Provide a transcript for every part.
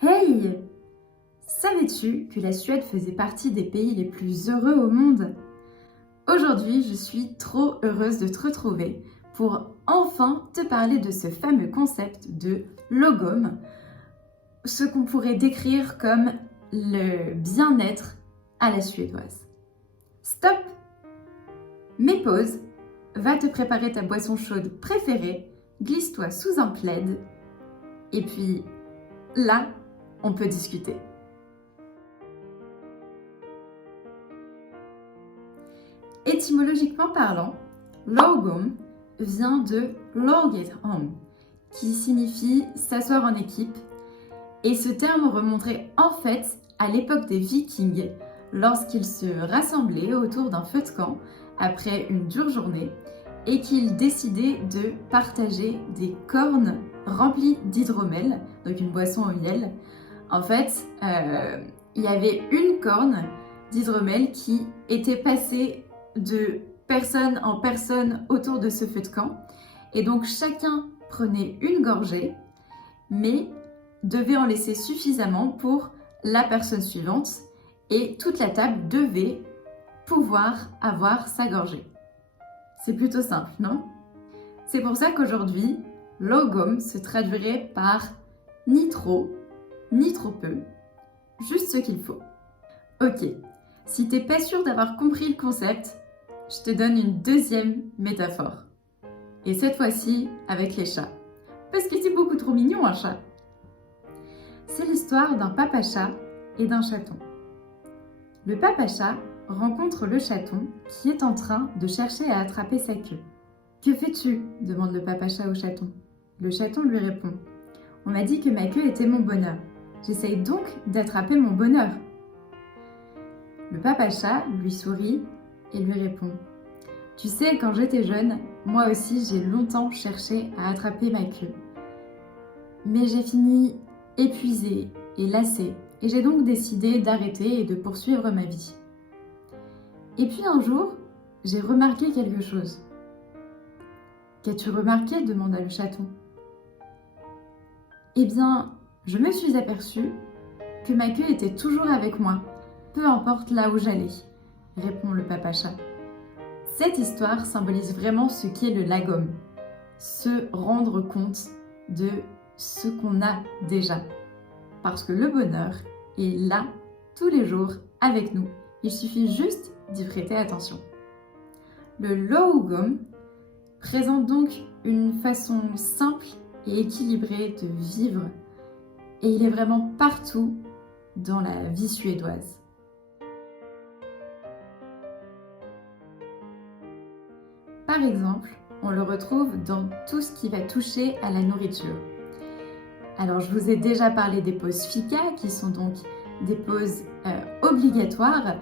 Hey! Savais-tu que la Suède faisait partie des pays les plus heureux au monde? Aujourd'hui, je suis trop heureuse de te retrouver pour enfin te parler de ce fameux concept de logom, ce qu'on pourrait décrire comme le bien-être à la suédoise. Stop! Mets pause, va te préparer ta boisson chaude préférée, glisse-toi sous un plaid, et puis là, on peut discuter. Étymologiquement parlant, logum vient de logit om, qui signifie s'asseoir en équipe, et ce terme remonterait en fait à l'époque des Vikings, lorsqu'ils se rassemblaient autour d'un feu de camp après une dure journée et qu'ils décidaient de partager des cornes remplies d'hydromel, donc une boisson au miel. En fait, il y avait une corne d'hydromel qui était passée de personne en personne autour de ce feu de camp. Et donc chacun prenait une gorgée, mais devait en laisser suffisamment pour la personne suivante. Et toute la table devait pouvoir avoir sa gorgée. C'est plutôt simple, non? C'est pour ça qu'aujourd'hui, logom se traduirait par ni trop, ni trop peu, juste ce qu'il faut. Ok, si t'es pas sûr d'avoir compris le concept, je te donne une deuxième métaphore. Et cette fois-ci avec les chats. Parce que c'est beaucoup trop mignon un chat. C'est l'histoire d'un papa-chat et d'un chaton. Le papa-chat rencontre le chaton qui est en train de chercher à attraper sa queue. « Que fais-tu » demande le papa-chat au chaton. Le chaton lui répond « On m'a dit que ma queue était mon bonheur. J'essaye donc d'attraper mon bonheur. » Le papa-chat lui sourit et lui répond « Tu sais, quand j'étais jeune, moi aussi j'ai longtemps cherché à attraper ma queue. Mais j'ai fini épuisée et lassée et j'ai donc décidé d'arrêter et de poursuivre ma vie. Et puis un jour, j'ai remarqué quelque chose. »« Qu'as-tu remarqué » demanda le chaton. « Eh bien, je me suis aperçue que ma queue était toujours avec moi, peu importe là où j'allais, » répond le papa-chat. Cette histoire symbolise vraiment ce qu'est le lagom, se rendre compte de ce qu'on a déjà. Parce que le bonheur est là, tous les jours, avec nous. Il suffit juste d'y prêter attention. Le logom présente donc une façon simple et équilibrée de vivre et il est vraiment partout dans la vie suédoise. Par exemple, on le retrouve dans tout ce qui va toucher à la nourriture. Alors, je vous ai déjà parlé des pauses fika, qui sont donc des pauses obligatoires,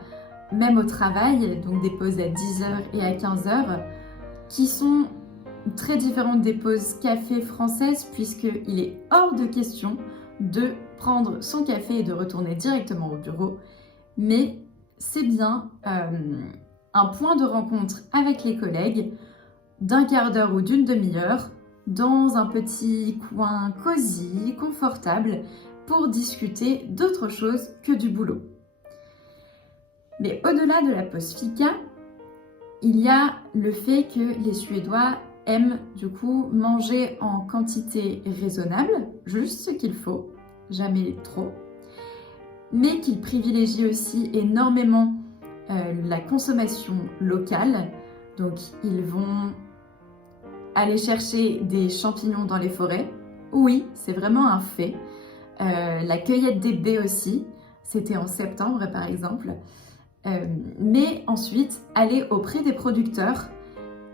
même au travail, donc des pauses à 10h et à 15h, qui sont très différentes des pauses café françaises, puisqu'il est hors de question de prendre son café et de retourner directement au bureau, mais c'est bien un point de rencontre avec les collègues d'un quart d'heure ou d'une demi-heure dans un petit coin cosy, confortable, pour discuter d'autre chose que du boulot. Mais au-delà de la pause fika, il y a le fait que les Suédois aiment du coup manger en quantité raisonnable, juste ce qu'il faut, jamais trop, mais qu'ils privilégient aussi énormément la consommation locale. Donc ils vont aller chercher des champignons dans les forêts. Oui, c'est vraiment un fait. La cueillette des baies aussi, c'était en septembre par exemple. Mais ensuite, aller auprès des producteurs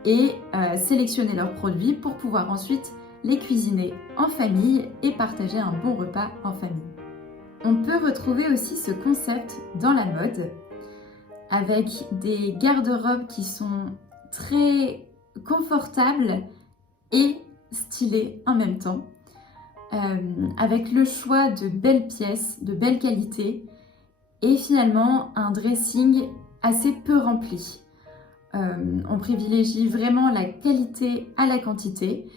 et sélectionner leurs produits pour pouvoir ensuite les cuisiner en famille et partager un bon repas en famille. On peut retrouver aussi ce concept dans la mode avec des garde-robes qui sont très confortables et stylées en même temps, avec le choix de belles pièces, de belle qualité et finalement un dressing assez peu rempli. On privilégie vraiment la qualité à la quantité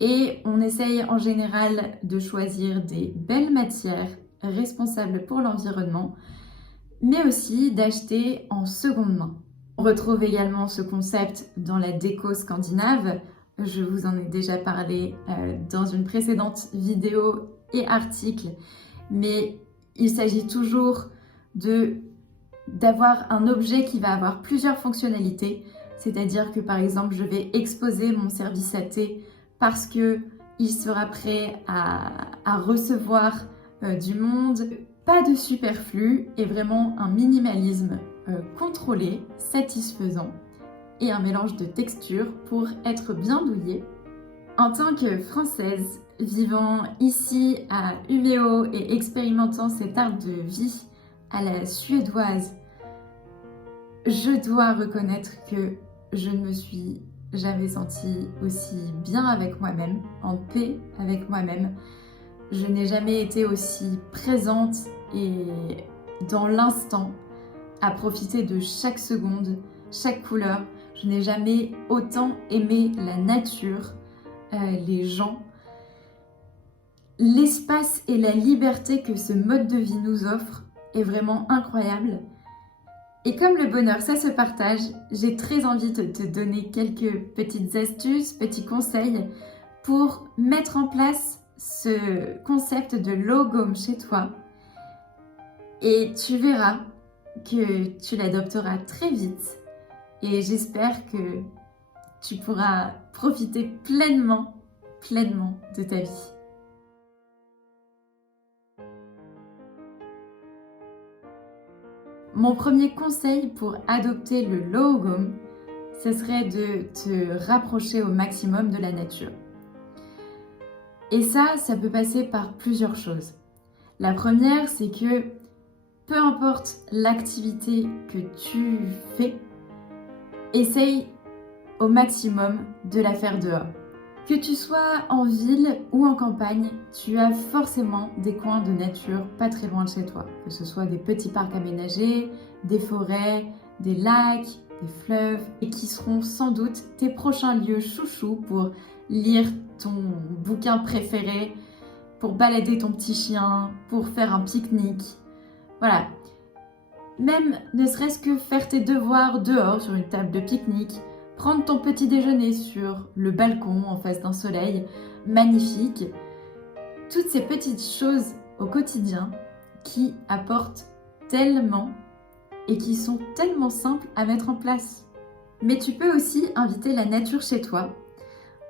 et on essaye en général de choisir des belles matières responsable pour l'environnement, mais aussi d'acheter en seconde main. On retrouve également ce concept dans la déco scandinave. Je vous en ai déjà parlé dans une précédente vidéo et article, mais il s'agit toujours d'avoir un objet qui va avoir plusieurs fonctionnalités, c'est-à-dire que par exemple je vais exposer mon service à thé parce que il sera prêt à recevoir du monde. Pas de superflu et vraiment un minimalisme contrôlé, satisfaisant et un mélange de textures pour être bien douillé. En tant que Française, vivant ici à Umeå et expérimentant cet art de vie à la suédoise, je dois reconnaître que je ne me suis jamais sentie aussi bien avec moi-même, en paix avec moi-même. Je n'ai jamais été aussi présente et dans l'instant, à profiter de chaque seconde, chaque couleur. Je n'ai jamais autant aimé la nature, les gens, l'espace et la liberté que ce mode de vie nous offre est vraiment incroyable. Et comme le bonheur, ça se partage, j'ai très envie de te donner quelques petites astuces, petits conseils pour mettre en place ce concept de logom chez toi. Et tu verras que tu l'adopteras très vite et j'espère que tu pourras profiter pleinement de ta vie. Mon premier conseil pour adopter le logom, ce serait de te rapprocher au maximum de la nature. Et ça peut passer par plusieurs choses. La première, c'est que peu importe l'activité que tu fais, essaye au maximum de la faire dehors. Que tu sois en ville ou en campagne, tu as forcément des coins de nature pas très loin de chez toi. Que ce soit des petits parcs aménagés, des forêts, des lacs, des fleuves, et qui seront sans doute tes prochains lieux chouchous pour lire ton bouquin préféré, pour balader ton petit chien, pour faire un pique-nique. Voilà. Même ne serait-ce que faire tes devoirs dehors sur une table de pique-nique, prendre ton petit déjeuner sur le balcon en face d'un soleil magnifique. Toutes ces petites choses au quotidien qui apportent tellement et qui sont tellement simples à mettre en place. Mais tu peux aussi inviter la nature chez toi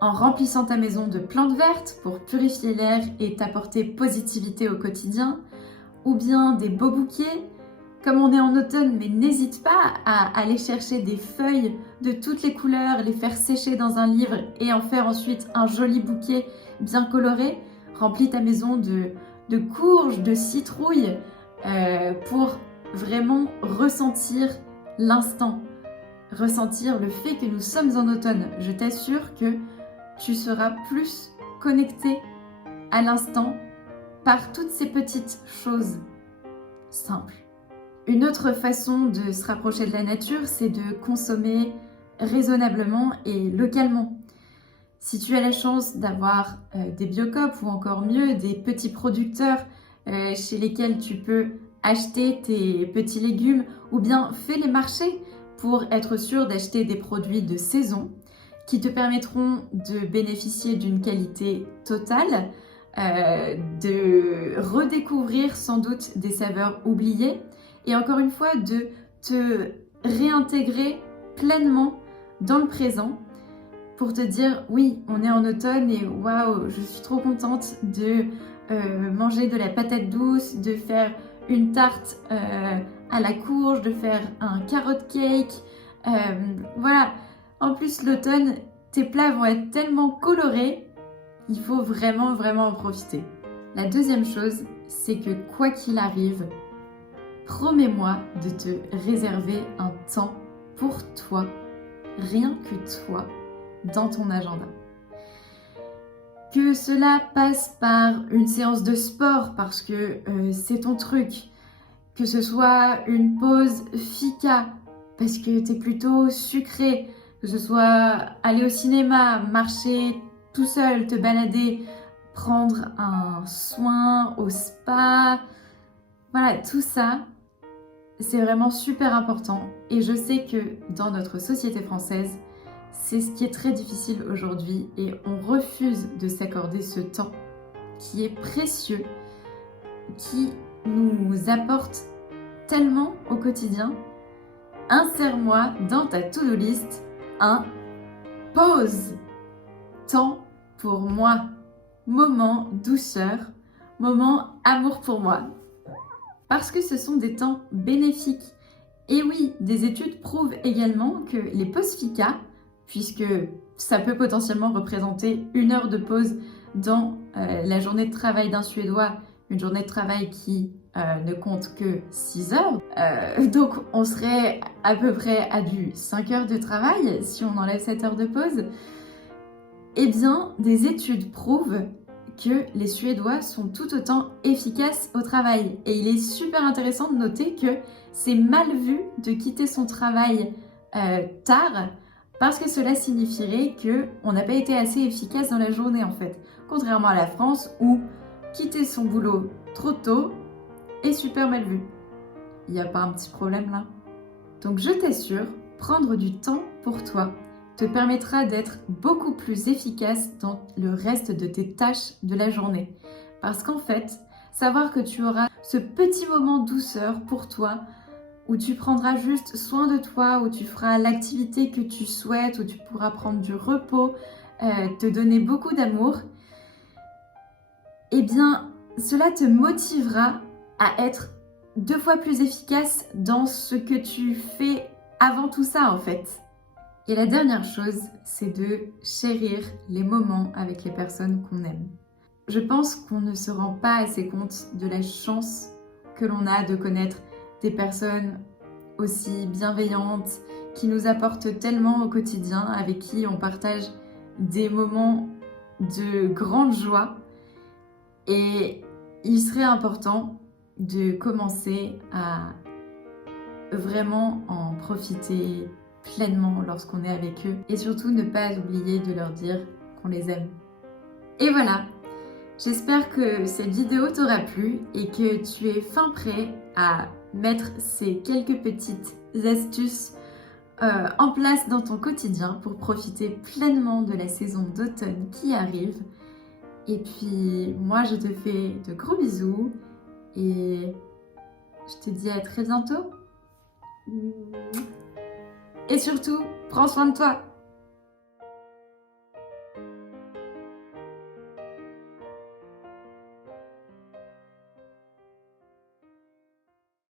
en remplissant ta maison de plantes vertes pour purifier l'air et t'apporter positivité au quotidien, ou bien des beaux bouquets. Comme on est en automne, mais n'hésite pas à aller chercher des feuilles de toutes les couleurs, les faire sécher dans un livre et en faire ensuite un joli bouquet bien coloré. Remplis ta maison de courges, de citrouilles pour vraiment ressentir l'instant, ressentir le fait que nous sommes en automne. Je t'assure que tu seras plus connecté à l'instant par toutes ces petites choses simples. Une autre façon de se rapprocher de la nature, c'est de consommer raisonnablement et localement. Si tu as la chance d'avoir des biocoop ou encore mieux des petits producteurs chez lesquels tu peux acheter tes petits légumes ou bien fais les marchés pour être sûr d'acheter des produits de saison qui te permettront de bénéficier d'une qualité totale, de redécouvrir sans doute des saveurs oubliées et encore une fois de te réintégrer pleinement dans le présent pour te dire oui, on est en automne et waouh, je suis trop contente de manger de la patate douce, de faire une tarte à la courge, de faire un carrot cake. Voilà. En plus, l'automne, tes plats vont être tellement colorés, il faut vraiment en profiter. La deuxième chose, c'est que quoi qu'il arrive, promets-moi de te réserver un temps pour toi, rien que toi, dans ton agenda. Que cela passe par une séance de sport parce que c'est ton truc, que ce soit une pause fika parce que t'es plutôt sucré, que ce soit aller au cinéma, marcher tout seul, te balader, prendre un soin au spa, Voilà, tout ça, c'est vraiment super important. Et je sais que dans notre société française, c'est ce qui est très difficile aujourd'hui et on refuse de s'accorder ce temps qui est précieux, qui nous apporte tellement au quotidien. Insère-moi dans ta to-do list un pause, temps pour moi, moment douceur, moment amour pour moi. Parce que ce sont des temps bénéfiques. Et oui, des études prouvent également que les pauses FICA, puisque ça peut potentiellement représenter 1 heure de pause dans la journée de travail d'un Suédois, une journée de travail qui ne compte que 6 heures. Donc on serait à peu près à du 5 heures de travail si on enlève 7 heures de pause. Eh bien, des études prouvent que les Suédois sont tout autant efficaces au travail. Et il est super intéressant de noter que c'est mal vu de quitter son travail tard parce que cela signifierait qu'on n'a pas été assez efficace dans la journée en fait. Contrairement à la France où quitter son boulot trop tôt est super mal vu. Il n'y a pas un petit problème là? Donc je t'assure, prendre du temps pour toi te permettra d'être beaucoup plus efficace dans le reste de tes tâches de la journée. Parce qu'en fait, savoir que tu auras ce petit moment douceur pour toi, où tu prendras juste soin de toi, où tu feras l'activité que tu souhaites, où tu pourras prendre du repos, te donner beaucoup d'amour, eh bien, cela te motivera à être 2 fois plus efficace dans ce que tu fais avant tout ça en fait. Et la dernière chose, c'est de chérir les moments avec les personnes qu'on aime. Je pense qu'on ne se rend pas assez compte de la chance que l'on a de connaître des personnes aussi bienveillantes, qui nous apportent tellement au quotidien, avec qui on partage des moments de grande joie. Et il serait important de commencer à vraiment en profiter pleinement lorsqu'on est avec eux et surtout ne pas oublier de leur dire qu'on les aime. Et voilà, j'espère que cette vidéo t'aura plu et que tu es fin prêt à mettre ces quelques petites astuces en place dans ton quotidien pour profiter pleinement de la saison d'automne qui arrive. Et puis moi je te fais de gros bisous et je te dis à très bientôt. Et surtout, prends soin de toi.